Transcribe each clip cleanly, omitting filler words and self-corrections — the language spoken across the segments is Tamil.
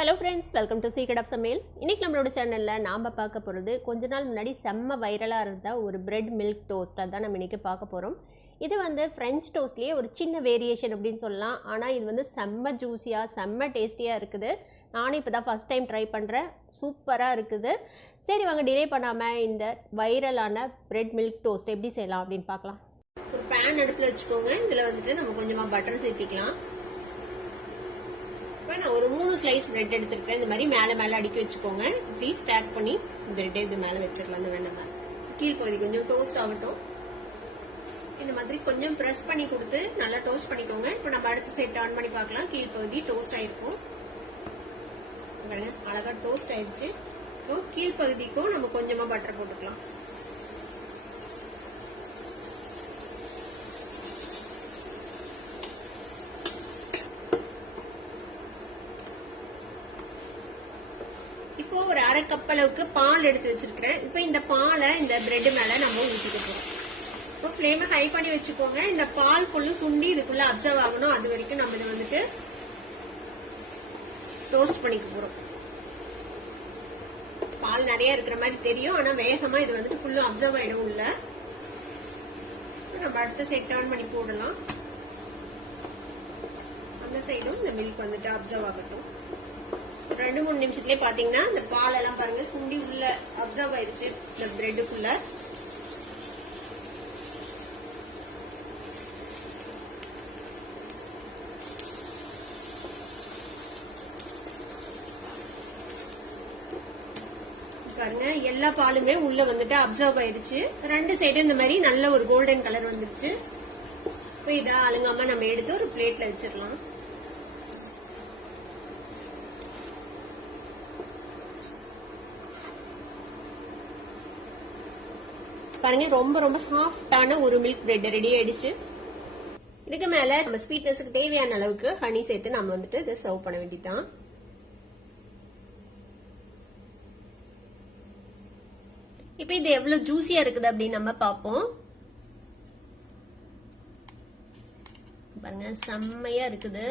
Hello friends, welcome to secret of சமையல். இன்றைக்கி நம்மளோட சேனலில் நாம் பார்க்க போகிறது கொஞ்ச நாள் முன்னாடி செம்ம வைரலாக இருந்த ஒரு பிரெட் மில்க் டோஸ்ட். அதுதான் நம்ம இன்றைக்கி பார்க்க போகிறோம். இது வந்து ஃப்ரெஞ்ச் டோஸ்ட்லேயே ஒரு சின்ன வேரியேஷன் அப்படின்னு சொல்லலாம். ஆனால் இது வந்து செம்ம ஜூஸியாக செம்ம டேஸ்டியாக இருக்குது. நானும் இப்போ தான் ஃபஸ்ட் டைம் ட்ரை பண்ணுறேன். சூப்பராக இருக்குது. சரி வாங்க டிலே பண்ணாமல் இந்த வைரலான பிரெட் மில்க் டோஸ்ட் எப்படி செய்யலாம் அப்படின்னு பார்க்கலாம். ஒரு பேன் அடுப்பில் வச்சுக்கோங்க. இதில் வந்துட்டு நம்ம கொஞ்சமாக பட்டர் சேர்த்திக்கலாம். நான் ஒரு 3 ஸ்லைஸ் பிரெட் எடுத்துருக்கேன். இந்த மாதிரி மேலே அடுக்கி வச்சுக்கோங்க. இப்படி ஸ்டாக் பண்ணி பிரெட்டை இது மேலே வச்சிடலாம். இந்த வேணும் கீழ் பகுதி கொஞ்சம் டோஸ்ட் ஆகட்டும். இந்த மாதிரி கொஞ்சம் ப்ரெஸ் பண்ணி கொடுத்து நல்லா டோஸ்ட் பண்ணிக்கோங்க. இப்போ நம்ம அடுத்த செட் ஆன் பண்ணி பார்க்கலாம். கீழ் பகுதி டோஸ்ட் ஆயிருக்கும். பாருங்க, அழகா டோஸ்ட் ஆயிடுச்சு. இப்போ கீழ் பகுதிக்கும் நம்ம கொஞ்சமா பட்டர் போட்டுக்கலாம். இப்போ ஒரு அரை கப் அளவுக்கு பால் எடுத்து வச்சிருக்கிறேன். இப்போ இந்த பாலை இந்த பிரெட் மேல நம்ம ஊற்றிக்க போறோம். இப்போ ஃப்ளேமை ஹை பண்ணி வச்சுக்கோங்க. இந்த பால் ஃபுல்லும் சுண்டி இதுக்குள்ள அப்சர்வ் ஆகணும். அது வரைக்கும் நம்ம இதை வந்துட்டு டோஸ்ட் பண்ணிக்க போறோம். பால் நிறைய இருக்கிற மாதிரி தெரியும், ஆனா வேகமா இது வந்துட்டு ஃபுல்லும் அப்சர்வ் ஆயிடும் உள்ள. நம்ம அடுத்த செட் ஆன் பண்ணி போடலாம். அந்த சைடும் இந்த மில்க் வந்துட்டு அப்சர்வ் ஆகட்டும். 2-3 நிமிஷத்துலயே பாத்தீங்கன்னா இந்த பால் எல்லாம் பாருங்க சுண்டி உள்ள அப்சர்வ் ஆயிருச்சு இந்த பிரெட்டுக்குள்ள. பாருங்க, எல்லா பாலுமே உள்ள வந்துட்டு அப்சர்வ் ஆயிருச்சு. 2 சைடும் இந்த மாதிரி நல்ல ஒரு கோல்டன் கலர் வந்துருச்சு. இப்போ இதை அழுங்காம நம்ம எடுத்து ஒரு பிளேட்ல வச்சிடலாம். பாருங்க, ரொம்ப ரொம்ப சாஃப்டான ஒரு மில்க் பிரெட் ரெடி ஆயிடுச்சு. இதுக்கு மேல நம்ம ஸ்வீட்னஸ்க்கு தேவையான அளவுக்கு ஹனி சேர்த்து நம்ம வந்துட்டு இதை சர்வ் பண்ண வேண்டியதுதான். இப்ப இது எவ்வளவு ஜூசியா இருக்குது அப்படின்னு நம்ம பார்ப்போம். பாருங்க, செம்மையா இருக்குது.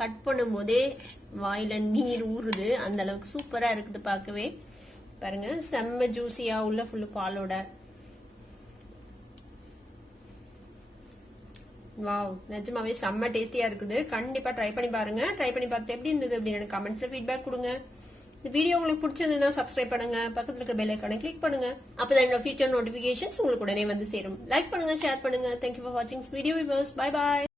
கட் பண்ணும் போதே வாயில நீர் ஊறுது. அந்த அளவுக்கு சூப்பரா இருக்குது பார்க்கவே. பாருங்க, செம்ம ஜூசியா உள்ள ஃபுல்லு பாலோட. வாவ், நிஜமாவே செம்ம டேஸ்டியா இருக்குது. கண்டிப்பா ட்ரை பண்ணி பாருங்க. ட்ரை பண்ணி பார்த்துட்டு எப்படி இருந்தது அப்படின்னு கமெண்ட்ஸ்ல ஃபீட்பேக் கொடுங்க. இந்த வீடியோ உங்களுக்கு பிடிச்சிருந்ததுன்னா சப்ஸ்கிரைப் பண்ணுங்க. பக்கத்துல இருக்க பெல் ஐகானை கிளிக் பண்ணுங்க. அப்பதான் என்னோட ஃபியூச்சர் நோட்டிபிகேஷன்ஸ் உங்களுக்கு உடனே வந்து சேரும். லைக் பண்ணுங்க, ஷேர் பண்ணுங்க. தேங்க்யூ ஃபார் வாட்சிங் வீடியோ. Bye bye.